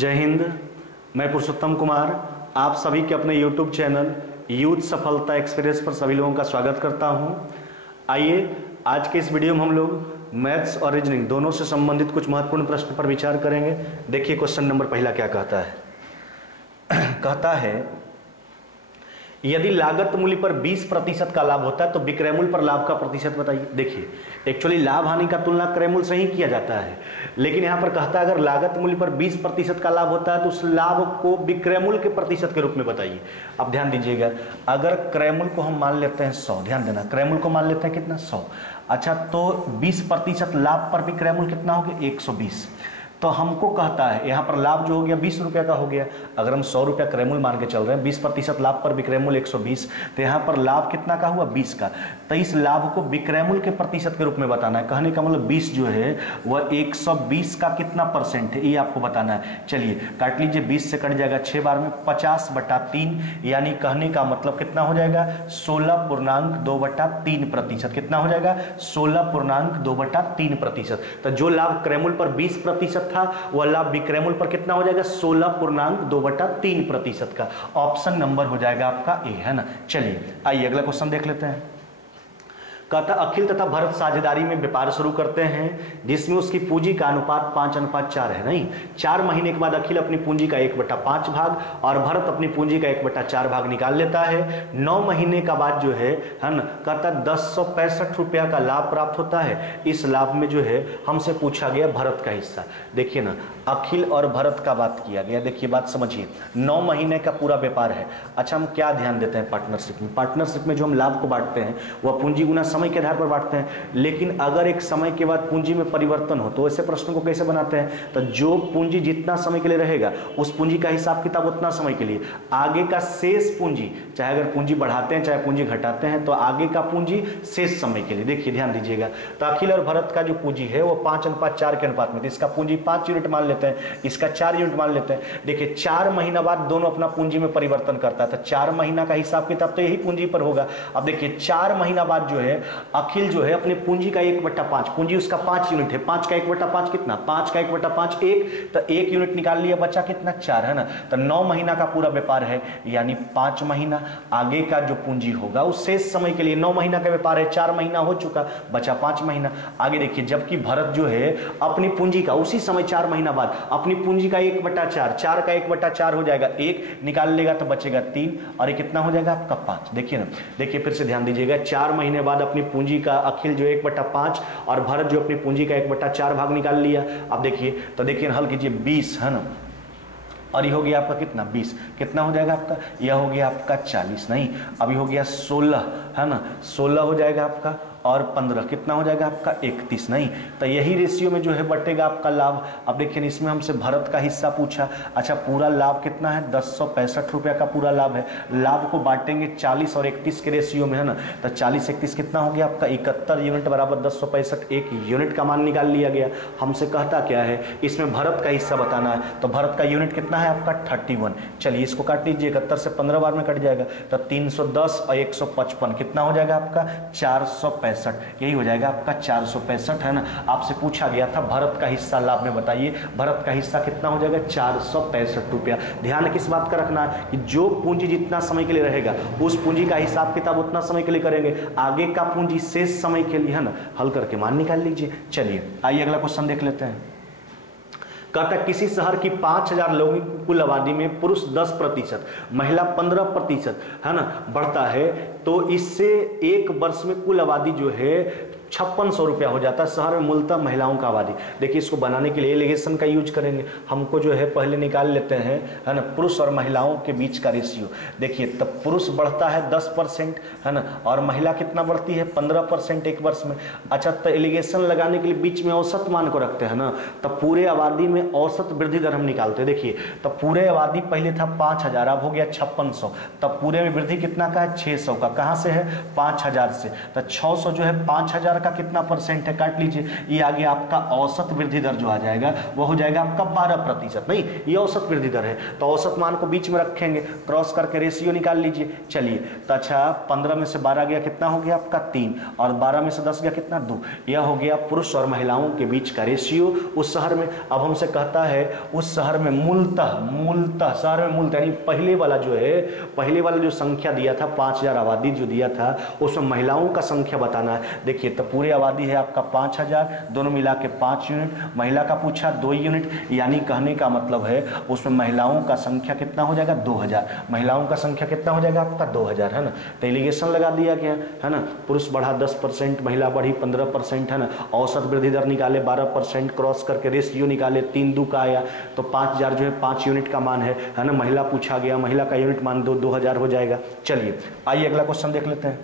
जय हिंद। मैं पुरुषोत्तम कुमार आप सभी के अपने YouTube चैनल यूथ सफलता एक्सप्रेस पर सभी लोगों का स्वागत करता हूं। आइए आज के इस वीडियो में हम लोग मैथ्स और रीजनिंग दोनों से संबंधित कुछ महत्वपूर्ण प्रश्न पर विचार करेंगे। देखिए क्वेश्चन नंबर पहला क्या कहता है। कहता है यदि लागत मूल्य पर 20% का लाभ होता है तो विक्रय मूल्य पर लाभ का प्रतिशत बताइए। देखिए एक्चुअली लाभ हानि का तुलना क्रय मूल्य से ही किया जाता है, लेकिन यहाँ पर कहता है अगर लागत मूल्य पर 20% का लाभ होता है तो उस लाभ को विक्रय मूल्य के प्रतिशत के रूप में बताइए। अब ध्यान दीजिएगा, अगर क्रय मूल्य को हम मान लेते हैं 100, ध्यान देना क्रय मूल्य को मान लेते हैं कितना 100। अच्छा तो 20% लाभ पर विक्रय मूल्य कितना हो गया 120। तो हमको कहता है यहाँ पर लाभ जो हो गया 20 रुपये का हो गया। अगर हम 100 रुपया क्रय मूल्य मान के चल रहे हैं, 20% लाभ पर विक्रय मूल्य 120, तो यहाँ पर लाभ कितना का हुआ 20 का। तो इस लाभ को विक्रय मूल्य के प्रतिशत के रूप में बताना है। कहने का मतलब 20 जो है वह 120 का कितना परसेंट है ये आपको बताना है। चलिए काट लीजिए, 20 से कट जाएगा 6 बार में 50/3, यानी कहने का मतलब कितना हो जाएगा 16.2/3%। कितना हो जाएगा 16.2/3%। तो जो लाभ क्रय मूल्य पर 20% था वह लाभ विक्रय मूल्य पर कितना हो जाएगा 16.2/3% का। ऑप्शन नंबर हो जाएगा आपका ए, है ना। चलिए आइए अगला क्वेश्चन देख लेते हैं। कहता अखिल तथा भरत साझेदारी में व्यापार शुरू करते हैं जिसमें उसकी पूंजी का अनुपात 5:4 है। नहीं, 4 महीने के बाद अखिल अपनी पूंजी का 1/5 भाग और भरत अपनी पूंजी का 1/4 भाग निकाल लेता है। 9 महीने का बाद जो है ना, कहता 1065 रुपया का लाभ प्राप्त होता है। इस लाभ में जो है हमसे पूछा गया भरत का हिस्सा। देखिए ना, अखिल और भरत का बात किया गया। देखिए बात समझिए, 9 महीने का पूरा व्यापार है। अच्छा हम क्या ध्यान देते हैं पार्टनरशिप में? पार्टनरशिप में जो हम लाभ को बांटते हैं वह पूंजी गुना समय के आधार पर बांटते हैं, लेकिन अगर एक समय के बाद पूंजी में परिवर्तन हो तो ऐसे प्रश्नों को कैसे बनाते हैं? तो जो पूंजी जितना समय के लिए रहेगा उस पूंजी का हिसाब किताब उतना समय के लिए, आगे का शेष पूंजी, चाहे अगर पूंजी बढ़ाते हैं चाहे पूंजी घटाते हैं, तो आगे का पूंजी शेष समय के लिए। देखिए ध्यान दीजिएगा, तो अखिल और भरत का जो पूंजी है वो 5:4 के अनुपात में, तो इसका पूंजी 5 यूनिट मान लेते हैं, इसका 4 यूनिट मान लेते हैं। देखिए 4 महीना बाद दोनों अपना पूंजी में परिवर्तन करता है, तो 4 महीना का हिसाब किताब तो यही पूंजी पर होगा। अब देखिए 4 महीना बाद जो है अखिल जो है अपने पूंजी का 1/5, पूंजी उसका 5 यूनिट है, 5 का 1/5 कितना, 5 का 1/5 1, तो 1 यूनिट निकाल लिया, बचा कितना 4, है ना। तो 9 महीना का पूरा व्यापार है, यानी 5 महीना आगे का जो पूंजी होगा उस शेष समय के लिए। 9 महीना का व्यापार है, 4 महीना हो चुका, बचा 5 महीना। आगे देखिए, जबकि भरत जो है अपनी पूंजी का उसी समय 4 महीना बाद अपनी पूंजी का 1/4, 4 का 1/4 हो जाएगा 1, निकाल लेगा तो बचेगा 3, और ये कितना हो जाएगा आपका 5। देखिए ना, देखिए फिर से ध्यान दीजिएगा, 4 महीने बाद अपनी पूंजी का अखिल जो 1/5 और भरत जो अपनी पूंजी का 1/4 भाग निकाल लिया। अब देखिए तो देखिए हल कीजिए 20, है ना, और ये हो गया आपका कितना 20, कितना हो जाएगा आपका, यह हो गया आपका 40, नहीं अभी हो गया 16, है ना, 16 हो जाएगा आपका, और 15 कितना हो जाएगा आपका 31, नहीं। तो यही रेशियो में जो है बटेगा आपका लाभ। अब देखिए इसमें हमसे भरत का हिस्सा पूछा। अच्छा पूरा लाभ कितना है 1065 रुपया का पूरा लाभ है। लाभ को बांटेंगे 40 और 31 के रेशियो में, है ना, तो 40-31 कितना हो गया आपका 71 यूनिट बराबर 1065, 1 यूनिट का मान निकाल लिया गया। हमसे कहता क्या है, इसमें भरत का हिस्सा बताना है, तो भरत का यूनिट कितना है आपका 31। चलिए इसको काट लीजिए, 71 से 15 बार में कट जाएगा, तो 310 और 155 कितना हो जाएगा आपका 465, यही हो जाएगा आपका 465, है ना। आपसे पूछा गया था भरत का हिस्सा लाभ में बताइए, भरत का हिस्सा कितना हो जाएगा 465 रुपया। ध्यान किस बात का रखना है कि जो पूंजी जितना समय के लिए रहेगा उस पूंजी का हिसाब किताब उतना समय के लिए करेंगे, आगे का पूंजी शेष समय के लिए, है ना। हल करके मान निकाल लीजिए। चलिए आइए अगला क्वेश्चन देख लेते हैं। कहता किसी शहर की 5000 लोगों की कुल आबादी में पुरुष 10%, महिला 15%, है ना, बढ़ता है, तो इससे एक वर्ष में कुल आबादी जो है 5600 रुपया हो जाता है। शहर में मूलतः महिलाओं का आबादी। देखिए इसको बनाने के लिए एलिगेशन का यूज करेंगे। हमको जो है पहले निकाल लेते हैं, है ना, पुरुष और महिलाओं के बीच का रेशियो। देखिए तब पुरुष बढ़ता है 10%, है ना, और महिला कितना बढ़ती है 15% एक वर्ष में। अच्छा तो एलिगेशन लगाने के लिए बीच में औसत मान को रखते हैं ना, तब पूरे आबादी में औसत वृद्धि दर हम निकालते हैं। देखिए तब पूरे आबादी पहले था 5000, अब हो गया 5600, तब पूरे में वृद्धि कितना का है 600 का। कहाँ से है 5000 से, तो 600 जो है 5000 का कितना परसेंट है, काट लीजिए। ये आ गया आपका औसत वृद्धि दर जो आ जाएगा वो हो जाएगा आपका 12%। नहीं, ये औसत वृद्धि दर है तो औसत मान को बीच में रखेंगे, क्रॉस करके रेशियो निकाल लीजिए। चलिए तो अच्छा 15 में से 12 गया कितना हो गया आपका 3, और 12 में से 10 गया कितना 2। यह हो गया पुरुष और महिलाओं के बीच का रेशियो उस शहर में। अब हमसे कहता है उस शहर में मूलतः शहर में मूलतः यानी पहले वाला जो है, पहले वाला जो संख्या दिया था 5000 आबादी जो दिया था उसमें महिलाओं का संख्या बताना है। देखिए तो पूरी आबादी है आपका 5000, दोनों मिला के 5 यूनिट, महिला का पूछा 2 यूनिट, यानी कहने का मतलब है उसमें महिलाओं का संख्या कितना हो जाएगा 2000, महिलाओं का संख्या कितना हो जाएगा आपका 2000 है ना। तो एलिगेशन लगा दिया गया है ना, पुरुष बढ़ा 10%, महिला बढ़ी 15% है ना। औसत वृद्धि दर निकाले 12%, क्रॉस करके रेशियो निकाले 3 2 का आया तो 5000 जो है 5 यूनिट का मान है ना। महिला पूछा गया, महिला का यूनिट मान 2000 हो जाएगा। चलिए आइए अगला क्वेश्चन देख लेते हैं।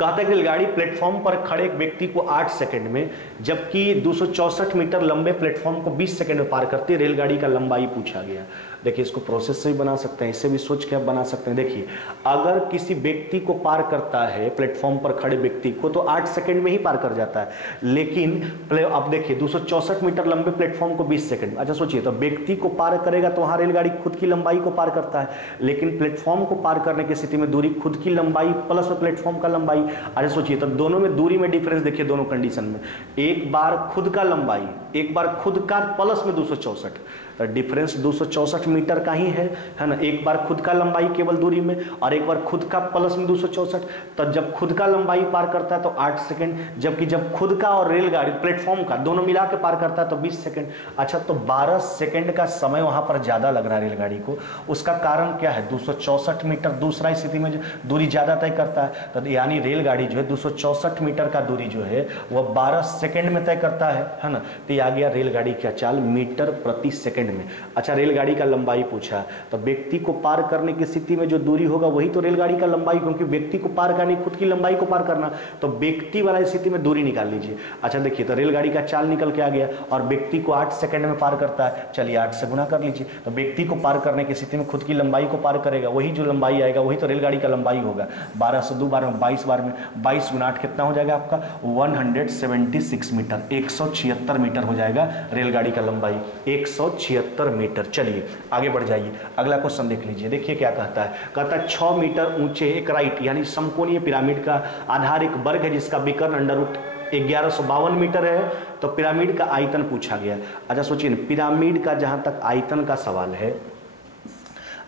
कहता है कि रेलगाड़ी प्लेटफॉर्म पर खड़े एक व्यक्ति को 8 सेकंड में जबकि 264 मीटर लंबे प्लेटफॉर्म को 20 सेकंड में पार करती है। रेलगाड़ी का लंबाई पूछा गया। देखिए इसको प्रोसेस से भी बना सकते हैं, इससे भी सोच के आप बना सकते हैं। देखिए अगर किसी व्यक्ति को पार करता है, प्लेटफॉर्म पर खड़े व्यक्ति को, तो 8 सेकंड में ही पार कर जाता है। लेकिन अब देखिए 264 मीटर लंबे प्लेटफॉर्म को 20 सेकंड। अच्छा सोचिए तो व्यक्ति को पार करेगा तो वहां रेलगाड़ी खुद की लंबाई को पार करता है, लेकिन प्लेटफॉर्म को पार करने की स्थिति में दूरी खुद की लंबाई प्लस प्लेटफॉर्म का लंबाई। अच्छा सोचिए तो दोनों में दूरी में डिफरेंस देखिए, दोनों कंडीशन में एक बार खुद का लंबाई, एक बार खुद का प्लस में 264, तो डिफरेंस 264 मीटर का ही है ना। एक बार खुद का लंबाई केवल दूरी में और एक बार खुद का प्लस में 264, तो जब खुद का लंबाई पार करता है तो 8 सेकंड, जबकि जब खुद का और रेलगाड़ी प्लेटफॉर्म का दोनों मिला के पार करता है तो 20 सेकंड। अच्छा तो 12 सेकंड का समय वहां पर ज्यादा लग रहा है रेलगाड़ी को। उसका कारण क्या है, 264 मीटर दूसरा स्थिति में दूरी ज्यादा तय करता है, तो यानी रेलगाड़ी जो है 264 मीटर का दूरी जो है वह 12 सेकंड में तय करता है ना। तो ये आ गया रेलगाड़ी का चाल मीटर प्रति सेकंड में। अच्छा रेलगाड़ी का लंबाई पूछा, तो व्यक्ति को पार करने की स्थिति में जो दूरी होगा वही तो रेलगाड़ी का लंबाई, क्योंकि व्यक्ति को पार करनी खुद की लंबाई को पार करना, तो व्यक्ति वाला स्थिति में दूरी निकाल लीजिए। अच्छा देखिए तो रेलगाड़ी का चाल निकल के आ गया और व्यक्ति को 8 सेकंड में पार करता है। चलिए 8 से गुना कर लीजिए, तो व्यक्ति को पार करने की स्थिति में खुद की लंबाई को पार करेगा, वही जो लंबाई आएगा वही तो रेलगाड़ी का लंबाई होगा। 12 से 2 बार में 22 बार में 22 गुना 8 कितना हो जाएगा आपका 176 मीटर, 176 मीटर हो जाएगा रेलगाड़ी का लंबाई, 176 मीटर। चलिए आगे बढ़ जाइए, अगला क्वेश्चन देख लीजिए। देखिए क्या कहता है, कहता है 6 मीटर ऊंचे एक राइट यानी समकोणीय पिरामिड का आधार एक वर्ग है जिसका विकर्ण अंडर रूट 1152 मीटर है। तो पिरामिड का आयतन पूछा गया। अच्छा सोचिए पिरामिड का जहां तक आयतन का सवाल है,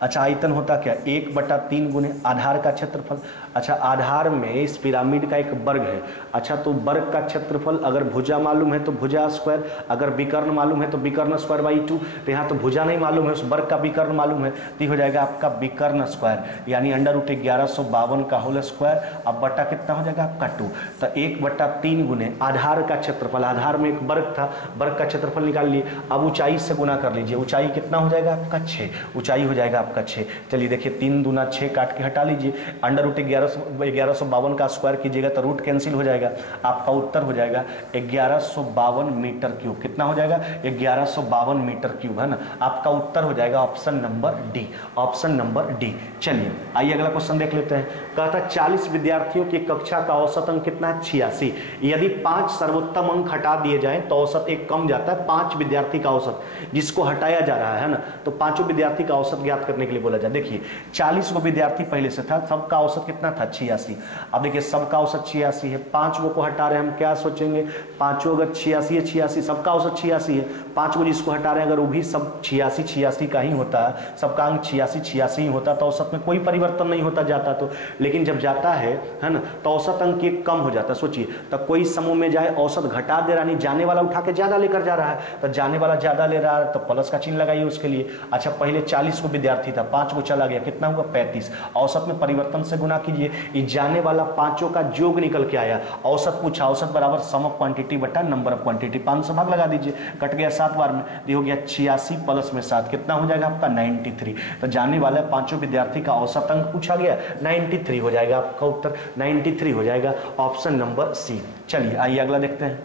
अच्छा आयतन होता क्या, 1/3 गुने आधार का क्षेत्रफल। अच्छा आधार में इस पिरामिड का एक वर्ग है। अच्छा तो वर्ग का क्षेत्रफल अगर भुजा मालूम है तो भुजा स्क्वायर, अगर विकर्ण मालूम है तो विकर्ण स्क्वायर बाई 2। तो यहाँ तो भुजा नहीं मालूम है, उस वर्ग का विकर्ण मालूम है, तो हो जाएगा आपका विकर्ण स्क्वायर यानी अंडर रूट 1152 का होल स्क्वायर। अब बटा कितना हो जाएगा आपका 2, तो 1/3 गुने आधार का क्षेत्रफल, आधार में एक वर्ग था, वर्ग का क्षेत्रफल निकाल लिए। अब ऊंचाई से गुना कर लीजिए, ऊंचाई कितना हो जाएगा आपका 6, ऊंचाई हो जाएगा आपका 6। चलिए देखिए 3 दूना 6 काट के हटा लीजिए, अंडर रूट 1152 का स्क्वायर कीजिएगा तो रूट कैंसिल हो जाएगा, आपका उत्तर हो जाएगा 1152 मीटर क्यूब। कितना हो जाएगा 1152 मीटर क्यूब है ना, आपका उत्तर हो जाएगा option number D, option number D. चलिए आइए अगला क्वेश्चन देख लेते हैं। कहता है 40 विद्यार्थियों की कक्षा का औसत अंक कितना है 86। यदि 5 सर्वोत्तम अंक हटा दिए जाएं तो औसत एक कम जाता है। 5 विद्यार्थी का औसत जिसको हटाया जा रहा है ना, तो 5 विद्यार्थी का औसत ज्ञात करने के लिए बोला जाए। देखिए 40 गो विद्यार्थी पहले से था, सबका औसत कितना था 86। अब देखिए सबका औसत 86 है, 5 गो को हटा रहे हैं, हम क्या सोचेंगे, पांचों अगर 86 है 86, सबका औसत 86 है, 5 गो जिसको हटा रहे हैं अगर वो भी सब 86 का ही होता है, सबका अंक 86 ही होता तो औसत में कोई परिवर्तन नहीं होता जाता तो। लेकिन जब जाता है ना तो औसत अंक एक कम हो जाता है। सोचिए तो कोई समूह में जाए औसत घटा दे रहा, नहीं जाने वाला उठा के ज्यादा लेकर जा रहा है, तो जाने वाला ज्यादा ले रहा है तो प्लस का चिन्ह लगाइए उसके लिए। अच्छा पहले 40 को विद्यार्थी था, 5 को चला गया, कितना हुआ 35, औसत में परिवर्तन से गुना कीजिए, ये जाने वाला पांचों का योग निकल के आया, औसत पूछा, औसत बराबर सम ऑफ क्वांटिटी बटा नंबर ऑफ क्वांटिटी, 5 से भाग लगा दीजिए, कट गया 7 बार में, ये हो गया 86 प्लस में 7 कितना हो जाएगा आपका 93। तो जाने वाला पांचों विद्यार्थी का औसत अंक पूछा गया 93 हो जाएगा, आपका उत्तर 93 हो जाएगा, ऑप्शन नंबर सी। चलिए आइए अगला देखते हैं।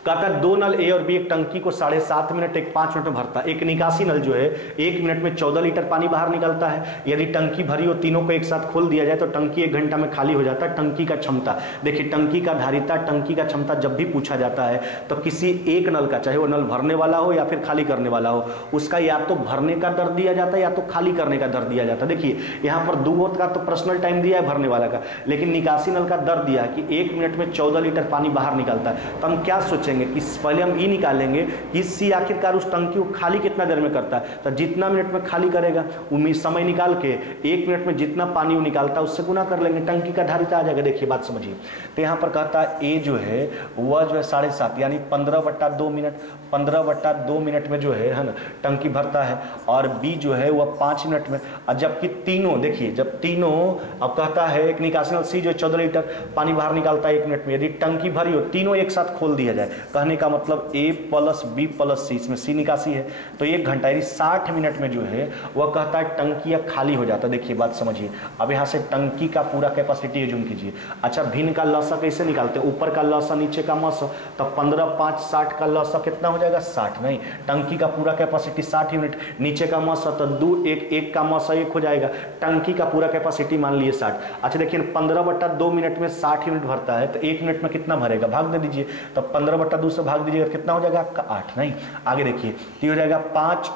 कहता है दो नल ए और बी एक टंकी को 7.5 मिनट एक 5 मिनट में भरता है। एक निकासी नल जो है 1 मिनट में 14 लीटर पानी बाहर निकलता है। यदि टंकी भरी हो, तीनों को एक साथ खोल दिया जाए तो टंकी 1 घंटा में खाली हो जाता है। टंकी का क्षमता, देखिए टंकी का धारिता, टंकी का क्षमता जब भी पूछा जाता है तो किसी एक नल का, चाहे वो नल भरने वाला हो या फिर खाली करने वाला हो, उसका या तो भरने का दर दिया जाता है या तो खाली करने का दर दिया जाता है। देखिए यहाँ पर दो का तो पर्सनल टाइम दिया है भरने वाला का, लेकिन निकासी नल का दर दिया है कि 1 मिनट में 14 लीटर पानी बाहर निकलता है। तो हम क्या सोचेंगे कि पहले हम ये निकालेंगे कि सी आखिरकार उस टंकी को खाली कितना देर में करता है। तो जितना मिनट में खाली करेगा उम्मीद समय निकाल के 1 मिनट में जितना पानी वो निकालता है उससे गुना कर लेंगे, टंकी का धारिता आ जाएगा। देखिए बात समझिए, तो यहाँ पर कहता है ए जो है वह जो है 7.5 यानी 15/2 मिनट, 15/2 मिनट में जो है ना टंकी भरता है, और बी जो है वह 5 मिनट में। और जबकि तीनों, देखिए जब तीनों, अब कहता है एक निकासी नल सी जो 14 लीटर पानी बाहर निकालता है 1 मिनट में, यदि टंकी भरी हो, तीनों एक साथ खोल दिया जाए, कहने का मतलब ए प्लस बी प्लस सी, इसमें सी निकासी है, तो 1 घंटा यानी 60 मिनट में जो है वह कहता है टंकी खाली हो जाता है। देखिए बात समझिए, अब यहाँ से टंकी का पूरा कैपेसिटी जूम कीजिए। अच्छा भिन्न का लसा कैसे निकालते हैं, ऊपर का लसा नीचे का मस, तो 15 5 60 का लसा कितना हो जाएगा 60, नहीं टंकी का पूरा कैपेसिटी 60 यूनिट, नीचे का मस तो 2 1 का मस 1 हो जाएगा, टंकी का पूरा कैपेसिटी मान लिए 60। अच्छा देखिए 15/2 मिनट में 60 यूनिट भरता है, तो 1 मिनट में कितना भरेगा, भाग दे दीजिए, तो 15/2 से भाग दीजिएगा कितना हो जाएगा आपका 8, नहीं आगे देखिए तो हो जाएगा 5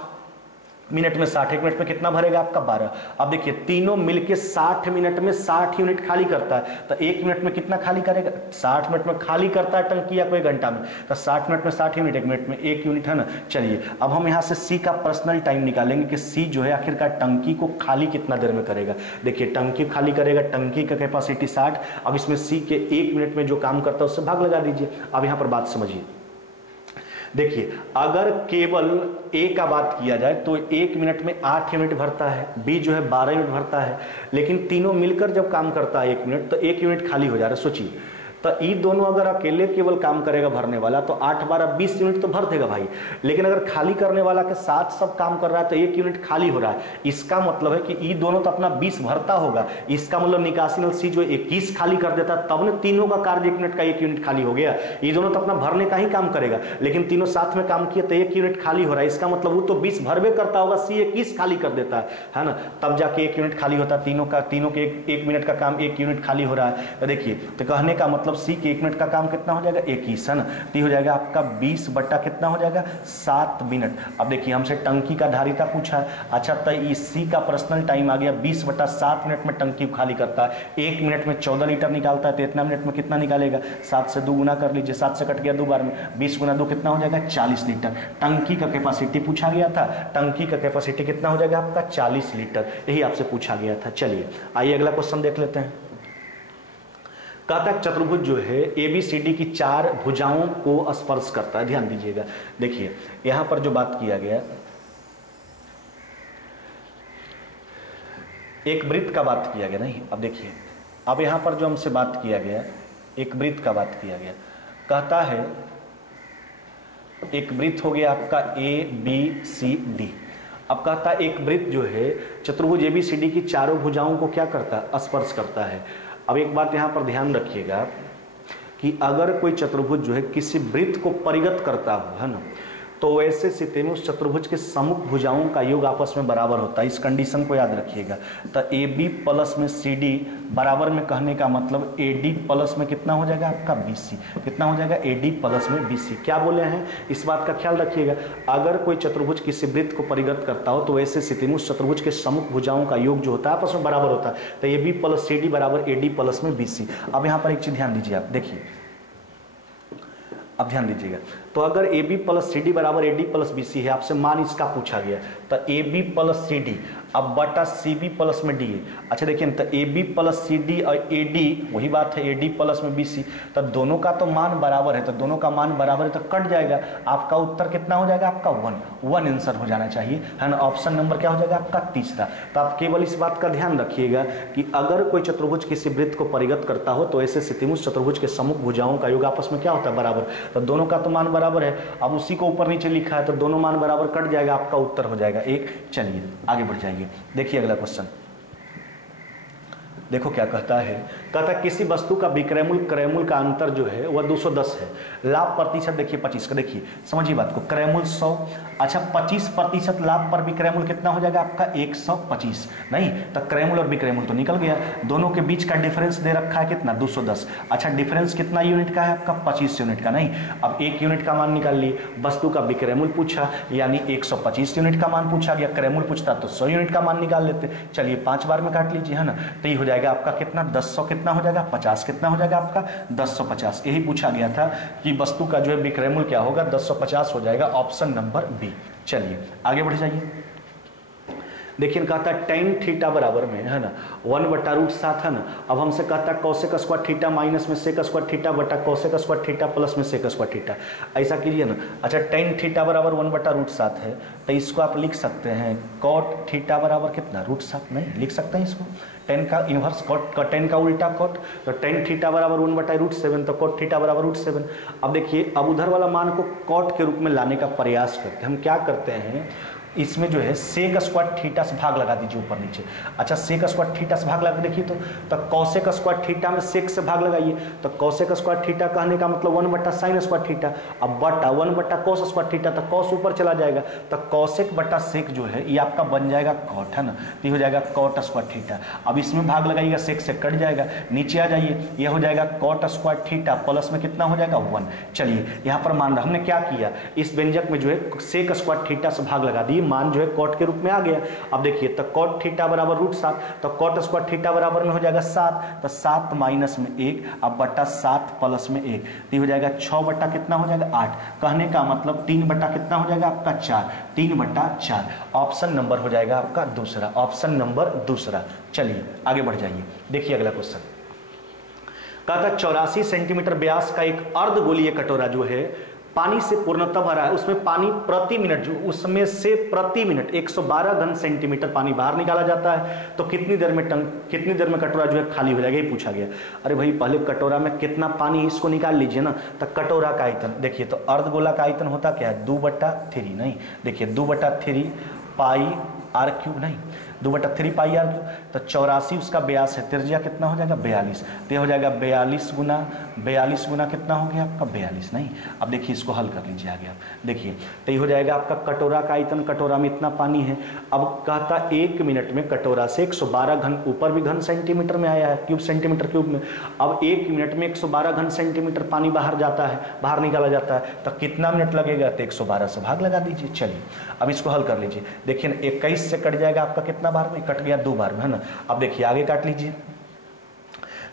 मिनट में 60, 1 मिनट में कितना भरेगा आपका 12। अब देखिए तीनों मिलके 60 मिनट में 60 यूनिट खाली करता है, तो 1 मिनट में कितना खाली करेगा, 60 मिनट में खाली करता है टंकी या कोई घंटा में, तो 60 मिनट में 60 यूनिट, 1 मिनट में 1 यूनिट है ना। चलिए अब हम यहाँ से सी का पर्सनल टाइम निकालेंगे कि सी जो है आखिरकार टंकी को खाली कितना देर में करेगा। देखिए टंकी खाली करेगा, टंकी का कैपेसिटी 60, अब इसमें सी के 1 मिनट में जो काम करता है उससे भाग लगा दीजिए। अब यहाँ पर बात समझिए, देखिए अगर केवल ए का बात किया जाए तो 1 मिनट में 8 यूनिट भरता है, बी जो है 12 यूनिट भरता है, लेकिन तीनों मिलकर जब काम करता है 1 मिनट तो 1 यूनिट खाली हो जा रहा है। सोचिए तो ये दोनों अगर अकेले केवल काम करेगा भरने वाला तो 8 12 20 यूनिट तो भर देगा भाई, लेकिन अगर खाली करने वाला के साथ सब काम कर रहा है तो 1 यूनिट खाली हो रहा है। इसका मतलब है कि ये दोनों तो अपना 20 भरता होगा, इसका मतलब निकासी नल सी जो 21 खाली कर देता तब न तीनों का कार्य 1 मिनट का 1 यूनिट खाली हो गया। ये दोनों तो अपना भरने का ही काम करेगा, लेकिन तीनों साथ में काम किए तो 1 यूनिट खाली हो रहा है। इसका मतलब वो तो 20 भरवे करता होगा, सी 21 खाली कर देता है ना, तब जाके 1 यूनिट खाली होता है। तीनों के 1 मिनट का काम 1 यूनिट खाली हो रहा है। तो देखिए तो कहने का मतलब सी के 1 मिनट का काम कितना हो जाएगा 21 है ना, तो हो जाएगा आपका 20 बटा कितना हो जाएगा 7 मिनट। अब देखिए हमसे टंकी का धारिता पूछा है, अच्छा तो इसी का पर्सनल टाइम आ गया 20/7 मिनट में टंकी खाली करता है, 1 मिनट में 14 लीटर निकालता है, तो इतना मिनट में कितना निकालेगा, 7 से 2 गुना कर लीजिए, 7 से कट गया 2 बार में, 20 गुना 2 कितना हो जाएगा 40 लीटर। टंकी का कैपेसिटी पूछा गया था, टंकी का कैपेसिटी कितना हो जाएगा आपका 40 लीटर, यही आपसे पूछा गया था। चलिए आइए अगला क्वेश्चन देख लेते हैं। कहता है चतुर्भुज जो है ABCD की 4 भुजाओं को स्पर्श करता है। ध्यान दीजिएगा, देखिए यहां पर जो बात किया गया, एक वृत्त का बात किया गया, नहीं अब देखिए अब यहां पर जो हमसे बात किया गया एक वृत्त का बात किया गया, कहता है एक वृत्त हो गया आपका ABCD। अब कहता है एक वृत्त जो है चतुर्भुज ABCD की चारों भुजाओं को क्या करता है, स्पर्श करता है। अब एक बात यहाँ पर ध्यान रखिएगा कि अगर कोई चतुर्भुज जो है किसी वृत्त को परिगत करता हो है ना, तो वैसे स्थिति में उस चतुर्भुज के सम्मुख भुजाओं का योग आपस में बराबर होता है। इस कंडीशन को याद रखिएगा। तो AB प्लस में CD बराबर में कहने का मतलब AD प्लस में कितना हो जाएगा आपका BC, कितना हो जाएगा AD प्लस में BC। क्या बोले हैं इस बात का ख्याल रखिएगा। अगर कोई चतुर्भुज किसी वृत्त को परिगत करता हो तो वैसे स्थिति में उस चतुर्भुज के सम्मुख भुजाओं का योग जो होता है आपस में बराबर होता है। तो AB प्लस CD बराबर AD प्लस में BC। अब यहाँ पर एक चीज ध्यान दीजिए, आप देखिए अब ध्यान दीजिएगा, तो अगर AB प्लस CD बराबर AD प्लस BC है, आपसे मान इसका पूछा गया, तो AB प्लस CD अब बटा CB प्लस में D है। अच्छा देखिए तो AB प्लस CD और AD वही बात है AD प्लस में BC, तो दोनों का तो मान बराबर है, तो दोनों का मान बराबर है तो कट जाएगा, आपका उत्तर कितना हो जाएगा आपका 1 आंसर हो जाना चाहिए है ना। ऑप्शन नंबर क्या हो जाएगा आपका तीसरा। तो आप केवल इस बात का ध्यान रखिएगा कि अगर कोई चतुर्भुज किसी वृत्त को परिगत करता हो तो ऐसे स्थिति में उस चतुर्भुज के सम्मुख भुजाओं का योग आपस में क्या होता है बराबर, तो दोनों का तो मान बराबर है। अब उसी को ऊपर नीचे लिखा है तो दोनों मान बराबर कट जाएगा, आपका उत्तर हो जाएगा 1। चलिए आगे बढ़ जाइए, देखिए अगला क्वेश्चन, देखो क्या कहता है, कहता है किसी वस्तु का विक्रय मूल्य क्रय मूल्य का अंतर जो है वह 210 है, लाभ प्रतिशत देखिए 25 का, देखिए समझिए बात को, क्रय मूल्य 100, अच्छा 25% लाभ पर विक्रय मूल्य कितना हो जाएगा आपका 125, नहीं तो क्रय मूल्य और विक्रय मूल्य तो निकल गया, दोनों के बीच का डिफरेंस दे रखा है कितना 210, अच्छा डिफरेंस कितना यूनिट का है आपका 25 यूनिट का, नहीं अब 1 यूनिट का मान निकाल लिए, वस्तु का विक्रय मूल्य पूछा यानी 125 यूनिट का मान पूछा गया, क्रय मूल्य पूछता तो 100 यूनिट का मान निकाल लेते, चलिए 5 बार में काट लीजिए है ना, तो ये हो जाएगा आपका कितना 10 कितना हो जाएगा 50 कितना हो जाएगा आपका 1050, यही पूछा गया था कि वस्तु का जो है विक्रय मूल्य क्या होगा 1050 हो जाएगा, ऑप्शन नंबर बी। चलिए आगे बढ़ जाइए, देखिए कहता है टेन थीटा बराबर में है ना 1/√7 है ना, अब हमसे कहता है कोसेक स्क्वायर थीटा माइनस में सेक स्क्वायर थीटा बटा कोसेक स्क्वायर थीटा प्लस में सेक स्क्वायर थीटा, ऐसा कीजिए ना, अच्छा टेन थीटा बराबर 1/√7 है तो इसको आप लिख सकते हैं कॉट थीटा बराबर कितना √7, नहीं लिख सकते हैं इसको, टेन का इन्वर्स कॉट का टेन का उल्टा कॉट, तो टेन थीटा बराबर 1/√7 तो कॉट थीटा बराबर √7। अब देखिए अब उधर वाला मान को कॉट के रूप में लाने का प्रयास करते हैं, हम क्या करते हैं इसमें जो है सेक स्क्वायर थीटा से भाग लगा दीजिए ऊपर नीचे, अच्छा सेक स्क्वायर थीटा से भाग लगा देखिए तो कौसेक स्क्वायर थीटा में सेक से भाग लगाइए, तो कौसेक स्क्वायर थीटा कहने का मतलब 1/sin स्क्वायर थीटा, अब बटा 1/cos स्क्वायर थीटा, तो कॉस ऊपर चला जाएगा, तो कौसेक बटा सेक जो है ये आपका बन जाएगा कॉट है ना, तो ये हो जाएगा कॉट स्क्वायर थीटा, अब इसमें भाग लगाइएगा सेक से कट जाएगा, नीचे आ जाइए यह हो जाएगा कॉट स्क्वायर थीटा प्लस में कितना हो जाएगा 1। चलिए यहाँ पर मान रहा हमने क्या किया, इस व्यंजक में जो है सेक स्क्वायर थीटा से भाग लगा दिए, मान जो है कॉट के रूप में आ गया, अब देखिए तो कॉट थीटा बराबर √7, तो कॉट स्क्वायर थीटा बराबर में हो जाएगा 7, तो 7 माइनस में 1 अब बटा 7 प्लस में 1, तो हो जाएगा 6 बटा कितना हो जाएगा 8, कहने का मतलब 3 बटा कितना हो जाएगा आपका 4, 3/4, ऑप्शन नंबर हो जाएगा आपका दूसरा, ऑप्शन नंबर दूसरा। चलिए आगे बढ़ जाइए, देखिए अगला क्वेश्चन कहता 84 सेंटीमीटर व्यास का एक अर्धगोलीय कटोरा जो है पानी से पूर्णतः भरा है, उसमें पानी प्रति मिनट जो उसमें से प्रति मिनट 112 घन सेंटीमीटर पानी बाहर निकाला जाता है, तो कितनी देर में कटोरा जो है खाली हो जाएगा, ये पूछा गया। अरे भाई पहले कटोरा में कितना पानी इसको निकाल लीजिए ना, तो कटोरा का आयतन देखिए, तो अर्धगोला का आयतन होता क्या है 2/3, नहीं देखिए 2/3 पाई r3, नहीं 2/3 पाई r3, तो 84 उसका व्यास है, त्रिज्या कितना हो जाएगा 42, तो हो जाएगा 42 गुना कितना हो गया आपका 42, नहीं अब देखिए इसको हल कर लीजिए आगे आप देखिए, तो ये हो जाएगा आपका कटोरा का आयतन, कटोरा में इतना पानी है, अब कहता 1 मिनट में कटोरा से 112 घन, ऊपर भी घन सेंटीमीटर में आया है क्यूब सेंटीमीटर क्यूब में, अब 1 मिनट में 112 घन सेंटीमीटर पानी बाहर जाता है, बाहर निकाला जाता है, तो कितना मिनट लगेगा, तो 112 से भाग लगा दीजिए। चलिए अब इसको हल कर लीजिए, देखिए 21 से कट जाएगा आपका कितना बार में, कट गया 2 बार में है ना, अब देखिए आगे काट लीजिए,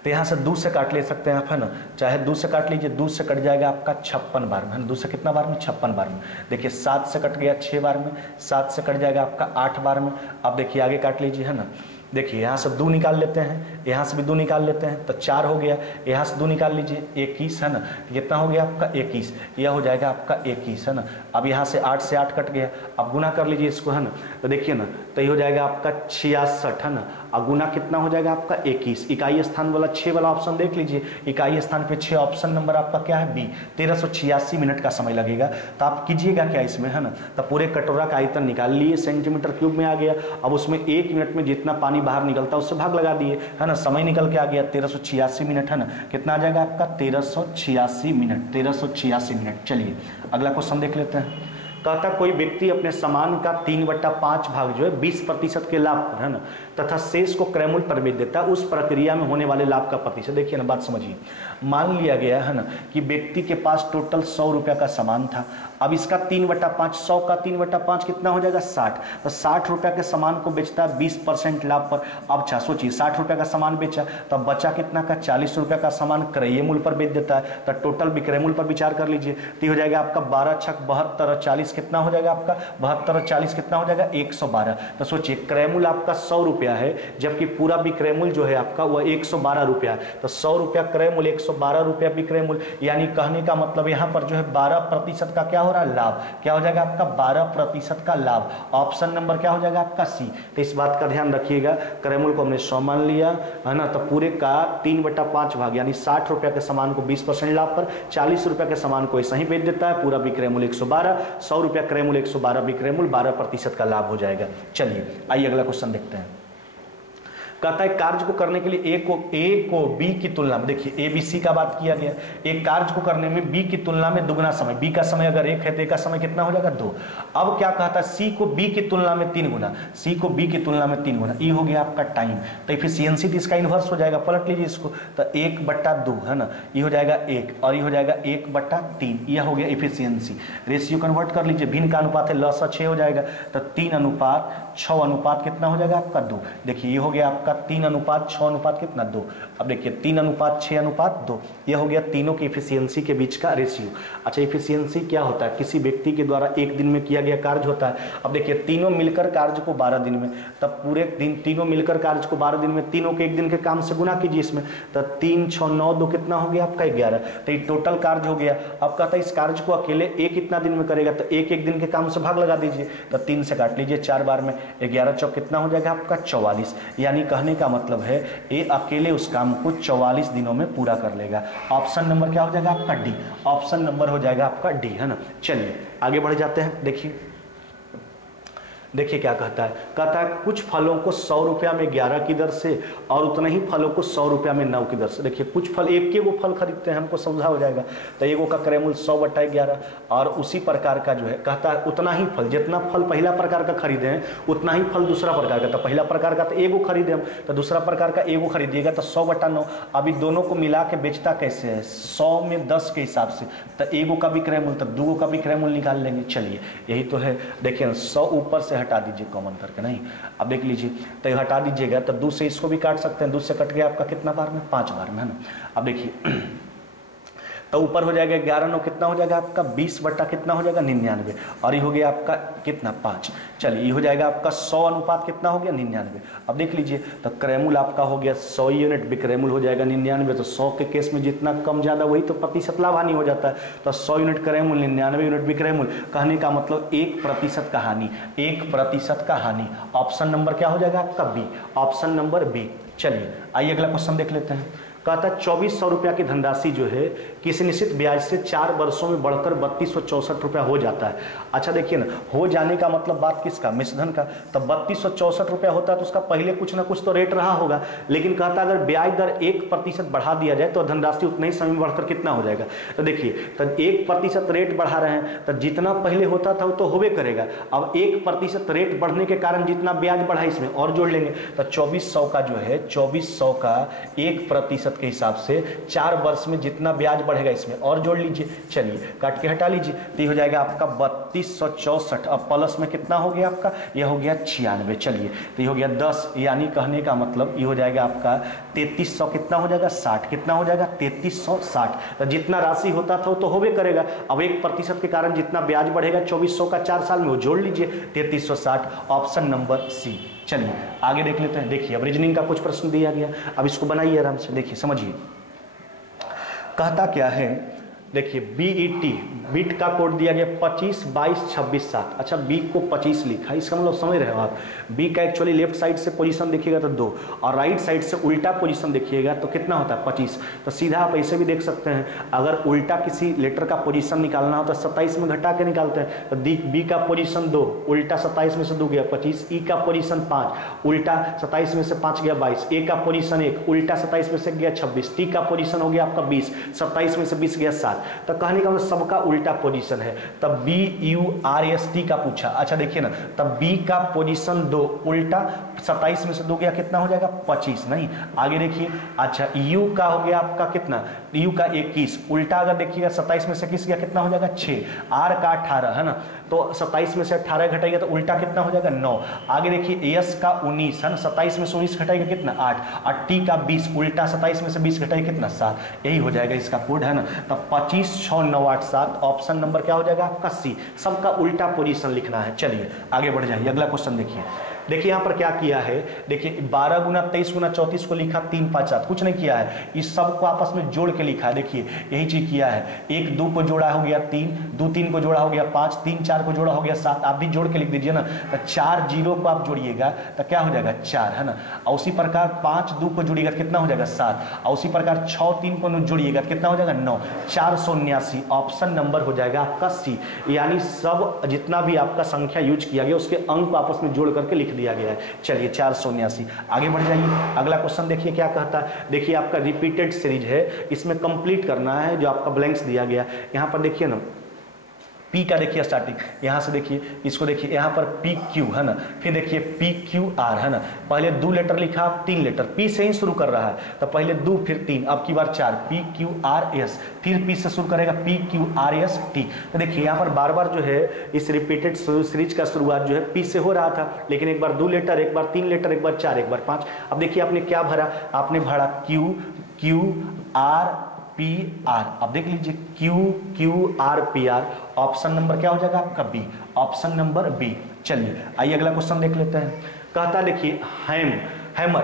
तो यहाँ से 2 से काट ले सकते हैं आप है ना, चाहे 2 से काट लीजिए, 2 से कट जाएगा आपका 56 बार में है ना, 2 से कितना बार में 56 बार में, देखिए 7 से कट गया 6 बार में, 7 से कट जाएगा आपका 8 बार में, अब देखिए आगे काट लीजिए है ना, देखिए यहाँ से 2 निकाल लेते हैं, यहाँ से भी 2 निकाल लेते हैं, तो 4 हो गया, यहाँ से 2 निकाल लीजिए 21 है ना, कितना हो गया आपका 21, यह हो जाएगा आपका 21 है ना, अब यहाँ से 8 से 8 कट गया, अब गुना कर लीजिए इसको है ना, तो देखिए ना, तो ये हो जाएगा आपका 66 है ना, और गुना कितना हो जाएगा आपका 21, इकाई स्थान वाला 6 वाला ऑप्शन देख लीजिए, इकाई स्थान पे 6, ऑप्शन नंबर आपका क्या है बी, 1386 मिनट का समय लगेगा, तो आप कीजिएगा क्या इसमें है ना, तो पूरे कटोरा का आयतन निकाल लिए, सेंटीमीटर क्यूब में आ गया, अब उसमें 1 मिनट में जितना पानी बाहर निकलता है उससे भाग लगा दिए है ना, समय निकल के आ गया 1386 मिनट है ना, कितना आ जाएगा आपका 1386 मिनट। चलिए अगला क्वेश्चन देख लेते हैं, कहता कोई व्यक्ति अपने सामान का 3/5 भाग जो है 20% के लाभ पर है ना, तथा शेष को क्रय मूल्य पर बेच देता है, उस प्रक्रिया में होने वाले लाभ का प्रतिशत, देखिए ना बात समझिए, मान लिया गया है ना कि व्यक्ति के पास टोटल 100 रुपया का सामान था, अब इसका 3/5, 100 का 3/5 कितना हो जाएगा 60, तो 60 रुपया के सामान को बेचता है 20% लाभ पर, अब अच्छा सोचिए 60 रुपया का सामान बेचा, तब बचा कितना का 40 रुपया का सामान क्रय मूल्य पर बेच देता है, तो टोटल विक्रय मूल्य पर विचार कर लीजिए, तो हो जाएगा आपका 12 छक 72 और 40 कितना हो जाएगा आपका 72 और 40 कितना हो जाएगा 112, तो सोचिए क्रय मूल्य आपका 100 रुपया है, जबकि पूरा विक्रय मूल्य जो है आपका वह 112 रुपया है, तो 100 रुपया क्रय मूल्य 112 रुपया विक्रय मूल्य, यानी कहने का मतलब यहाँ पर जो है 12% का क्या हो रहा है लाभ, क्या हो जाएगा आपका 12% का लाभ, ऑप्शन नंबर क्या हो जाएगा आपका सी। तो इस बात का ध्यान रखिएगा, क्रय मूल्य को हमने 100 मान लिया है ना, तो पूरे का 3/5 भाग यानी 60 रुपया के सामान को 20% लाभ पर, 40 रुपया के सामान को ऐसा ही बेच देता है, पूरा विक्रय मूल्य 112, 100 रुपया क्रय मूल्य 112, विक्रय मूल्य 12% का लाभ हो जाएगा। चलिए आइए अगला क्वेश्चन देखते हैं, कहता है कार्य को करने के लिए ए को बी की तुलना में, देखिए ए बी सी का बात किया गया, एक कार्य को करने में बी की तुलना में दुगना समय, बी का समय अगर 1 है तो ए का समय कितना हो जाएगा 2। अब क्या कहता है सी को बी की तुलना में 3 गुना, सी को बी की तुलना में 3 गुना, ये हो गया आपका टाइम। तो एफिशिएंसी तो इसका इन्वर्स हो जाएगा, पलट लीजिए इसको, तो 1/2 है ना, ये हो जाएगा 1 और ये हो जाएगा 1/3, यह हो गया एफिशिएंसी। रेशियो कन्वर्ट कर लीजिए, भिन्न का अनुपात है, लसा 6 हो जाएगा, तो 3:6 अनुपात कितना हो जाएगा आपका 2। देखिए ये हो गया आपका 3:6 अनुपात कितना 2। अब देखिए 3:6:2, यह हो गया तीनों की एफिशिएंसी के बीच का रेशियो। अच्छा एफिशिएंसी क्या होता है, किसी व्यक्ति के द्वारा एक दिन में किया गया कार्य होता है। अब देखिए तीनों मिलकर कार्य को 12 दिन में, तब पूरे दिन तीनों मिलकर कार्य को 12 दिन में, तीनों के एक दिन के काम से गुना कीजिए इसमें, तो 3, 6, 9, 2 कितना हो गया आपका 11। तो ये टोटल कार्य हो गया। अब कहता है इस कार्य को अकेले एक कितना दिन में करेगा, तो एक दिन के काम से भाग लगा दीजिए, तो 3 से काट लीजिए 4 बार में, 11 चौक कितना हो जाएगा आपका 44। यानी कहने का मतलब है ये अकेले उस काम को 44 दिनों में पूरा कर लेगा। ऑप्शन नंबर क्या हो जाएगा आपका डी, ऑप्शन नंबर हो जाएगा आपका डी, है ना। चलिए आगे बढ़ जाते हैं। देखिए क्या कहता है कुछ फलों को 100 रुपया में 11 की दर से और उतना ही फलों को 100 रुपया में 9 की दर से। देखिए कुछ फल, एक के वो फल खरीदते हैं, हमको समझा हो जाएगा, तो एगो का क्रय मूल्य 100/11 और उसी प्रकार का जो है कहता है उतना ही फल, जितना फल पहला प्रकार का खरीदे हैं उतना ही फल दूसरा प्रकार का। तो पहला प्रकार का तो एगो खरीदे हम, तो दूसरा प्रकार का एगो खरीदिएगा तो 100/9। अभी दोनों को मिला के बेचता कैसे है, 100 में 10 के हिसाब से, तो एगो का भी क्रय मूल्य, तब दूगो का भी क्रय मूल्य निकाल लेंगे। चलिए यही तो है। देखिए 100 ऊपर से हटा दीजिए कॉमन करके, नहीं अब देख लीजिए, तो ये हटा दीजिएगा तो 2 से इसको भी काट सकते हैं, 2 से कट गया आपका कितना बार में 5 बार में, है ना। अब देखिए तो ऊपर हो जाएगा 11 9 कितना हो जाएगा आपका 20 बट्टा कितना हो जाएगा 99, और ये हो गया आपका कितना 5। चलिए ये हो जाएगा आपका 100 अनुपात कितना हो गया 99। अब देख लीजिए तो क्रयमूल आपका हो गया 100 यूनिट, विक्रयमूल हो जाएगा 99। तो 100 के केस में जितना कम ज़्यादा वही तो प्रतिशत लाभानी हो जाता है। तो 100 यूनिट क्रयमूल 99 यूनिट विक्रयमूल, कहने का मतलब 1% का हानि, 1% का हानि। ऑप्शन नंबर क्या हो जाएगा आपका बी, ऑप्शन नंबर बी। चलिए आइए अगला क्वेश्चन देख लेते हैं। कहता है 2400 रुपया की धनराशि जो है किसी निश्चित ब्याज से 4 वर्षों में बढ़कर 3264 रुपया हो जाता है। अच्छा देखिए ना, हो जाने का मतलब बात किसका, मिश्रधन का। तब 3264 रुपया होता है तो उसका पहले कुछ ना कुछ तो रेट रहा होगा, लेकिन कहता अगर ब्याज दर 1% बढ़ा दिया जाए तो धनराशि उतने ही समय में बढ़कर कितना हो जाएगा। तो देखिए तो 1% रेट बढ़ा रहे हैं तो जितना पहले होता था वो तो होबे करेगा। अब 1% रेट बढ़ने के कारण जितना ब्याज बढ़ा इसमें और जोड़ लेंगे, तो 2400 का जो है 2400 का 1% के हिसाब से 4 वर्ष में जितना ब्याज बढ़ेगा इसमें और जोड़ लीजिए। चलिए काट के हटा लीजिए, तो ये हो जाएगा आपका 3264। अब प्लस में कितना हो गया आपका, यह हो गया 96। चलिए तो ये हो गया 10, यानी कहने का मतलब ये हो जाएगा आपका 3300 कितना हो जाएगा 60, कितना हो जाएगा 3360। तो जितना राशि होता था वो तो होबे करेगा, अब 1% के कारण जितना ब्याज बढ़ेगा 2400 का 4 साल में वो जोड़ लीजिए 3360। Option number C. चलिए आगे देख लेते हैं। देखिए अब रीजनिंग का कुछ प्रश्न दिया गया, अब इसको बनाइए आराम से, देखिए समझिए कहता क्या है। देखिए BET बिट का कोड दिया गया 25 22 26 7। अच्छा बी को 25 लिखा, इसका मतलब समझ रहे हो आप, बी का एक्चुअली लेफ्ट साइड से पोजीशन देखिएगा तो 2 और राइट साइड से उल्टा पोजीशन देखिएगा तो कितना होता है 25। तो सीधा आप ऐसे भी देख सकते हैं, अगर उल्टा किसी लेटर का पोजीशन निकालना हो तो 27 में घटा के निकालते हैं। तो बी का पोजीशन 2, उल्टा 27 में से 2 गया 25, ई का पोजीशन 5, उल्टा 27 में से 5 गया 22, ए का पोजीशन 1, उल्टा 27 में से गया 26, टी का पोजीशन हो गया आपका 20, 27 में से 20 गया 7। तो कहने का मतलब सबका उल्टा पोजीशन है। तब BURST का पूछा। अच्छा देखिए ना, तब बी का पोजीशन 2, उल्टा 27 में से 2 गया कितना हो जाएगा 25, नहीं आगे देखिए। अच्छा यू का हो गया आपका कितना, यू का 21, उल्टा अगर देखिएगा 27 में से 21 गया कितना हो जाएगा 6, आर का 18 है ना, तो 27 में से 18 घटाएगा तो उल्टा कितना हो जाएगा 9। आगे देखिए एस का 19 है ना, 27 में से 19 घटाएगा कितना 8, और टी का 20, उल्टा 27 में से 20 घटाएगा कितना 7। यही हो जाएगा इसका कोड है ना। तब 25 6 9 8 7। ऑप्शन नंबर क्या हो जाएगा आपका सी, सबका उल्टा पोजीशन लिखना है। चलिए आगे बढ़ जाइए, अगला क्वेश्चन देखिए। देखिए यहाँ पर क्या किया है, देखिए 12 गुना 23 गुना 34 को लिखा 3 5 7, कुछ नहीं किया है, इस सब को आपस में जोड़ के लिखा है। देखिए यही चीज किया है, 1 2 को जोड़ा हो गया 3, 2 3 को जोड़ा हो गया 5, 3 4 को जोड़ा हो गया 7। आप भी जोड़ के लिख दीजिए ना, तो 4 0 को आप जोड़िएगा तो क्या हो जाएगा 4 है ना, और उसी प्रकार 5 2 को जोड़िएगा कितना हो जाएगा 7, और उसी प्रकार 6 3 को जोड़िएगा कितना हो जाएगा 9, 479। ऑप्शन नंबर हो जाएगा आपका सी, यानी सब जितना भी आपका संख्या यूज किया गया उसके अंक को आपस में जोड़ करके लिखा लिख दिया गया है। चलिए 479। आगे बढ़ जाइए, अगला क्वेश्चन देखिए क्या कहता है। देखिए आपका रिपीटेड सीरीज है, इसमें कंप्लीट करना है जो आपका ब्लैंक्स दिया गया। यहाँ पर देखिए ना पी का देखिए स्टार्टिंग, यहाँ से देखिए इसको देखिए, यहाँ पर पी क्यू है ना, फिर देखिए पी क्यू आर है ना, पहले 2 लेटर लिखा, 3 लेटर, पी से ही शुरू कर रहा है तो पहले 2 फिर 3, अब की बार 4, पी क्यू आर एस, फिर पी से शुरू करेगा P Q R S T. तो देखिए यहाँ पर बार बार जो है इस रिपीटेड सीरीज का शुरुआत जो है पी से हो रहा था, लेकिन एक बार 2 लेटर, एक बार 3 लेटर, एक बार 4, एक बार 5। अब देखिए आपने क्या भरा, आपने भरा Q Q R P R. अब देख लीजिए Q Q R P R, option number क्या हो जाएगा आपका बी, ऑप्शन नंबर बी। चलिए आइए अगला क्वेश्चन देख लेते हैं। कहता देखिए हैमर HAMR,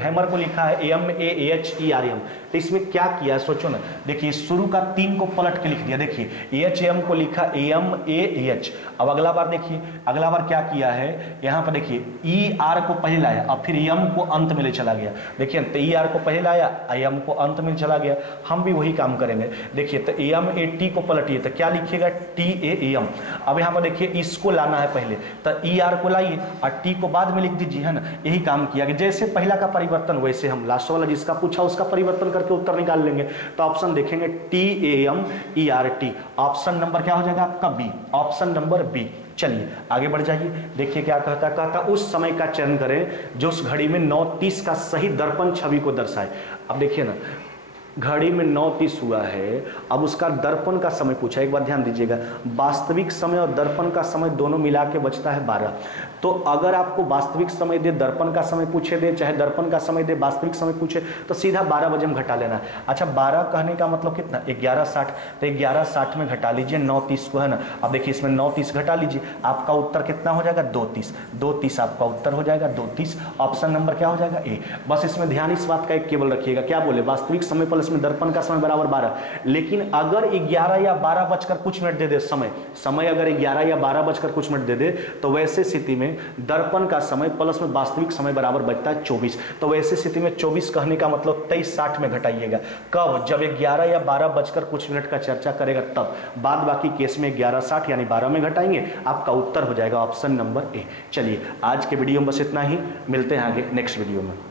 हैमर को लिखा है AMAHERM। तो इसमें क्या किया है सोचो ना, देखिए शुरू का 3 को पलट के लिख दिया, देखिए HM को लिखा AMAH। अब अगला बार देखिए, अगला बार क्या किया है, यहाँ पर देखिए ER को पहले लाया, अब फिर M को अंत में ले चला गया। देखिए तो ER को पहले लाया, M को अंत में चला गया। हम भी वही काम करेंगे। देखिए तो AMAT को पलटिए तो क्या लिखिएगा TAM। अब यहाँ पर देखिए इसको लाना है पहले, तो ER को लाइए और T को बाद में लिख दीजिए, है ना। यही काम किया कि जैसे पहला का परिवर्तन वैसे हम लास्ट वाला जिसका पूछा उसका परिवर्तन करके उत्तर निकाल लेंगे। तो ऑप्शन देखेंगे TAMERT, ऑप्शन नंबर क्या हो जाएगा आपका बी, ऑप्शन नंबर बी। चलिए आगे बढ़ जाइए, देखिए क्या कहता उस समय का चयन करें जो उस घड़ी में 9:30 का सही दर्पण छवि को दर्शाए। अब देखिए ना घड़ी में 9:30 हुआ है, अब उसका दर्पण का समय पूछा। एक बार ध्यान दीजिएगा, वास्तविक समय और दर्पण का समय दोनों मिला के बचता है 12। तो अगर आपको वास्तविक समय दे, दर्पण का समय पूछे दे, चाहे दर्पण का समय दे, वास्तविक समय पूछे, तो सीधा 12 बजे में घटा लेना है। अच्छा 12 कहने का मतलब कितना, 11:60, तो 11:60 में घटा लीजिए 9:30 को, है ना। अब देखिए इसमें 9:30 घटा लीजिए, आपका उत्तर कितना हो जाएगा 2:30, 2:30 आपका उत्तर हो जाएगा 2:30, ऑप्शन नंबर क्या हो जाएगा ए। बस इसमें ध्यान इस बात का एक केवल रखिएगा, क्या बोले, वास्तविक समय प्लस में दर्पण का समय बराबर 12। लेकिन अगर 11 या 12 बजकर कुछ मिनट दे दे समय अगर 11 या 12 बजकर कुछ मिनट दे दे, तो वैसे स्थिति में दर्पण का समय प्लस में वास्तविक समय बराबर बचता है 24। तो वैसे स्थिति में 24 कहने का मतलब 23:60 में घटाइएगा। कब, जब 11 या 12 बजकर कुछ मिनट का चर्चा करेगा तब। बाद बाकी केस में 11:60 यानी 12 में घटाएंगे, आपका उत्तर हो जाएगा ऑप्शन नंबर ए। चलिए आज के वीडियो में बस इतना ही, मिलते हैं आगे नेक्स्ट वीडियो में।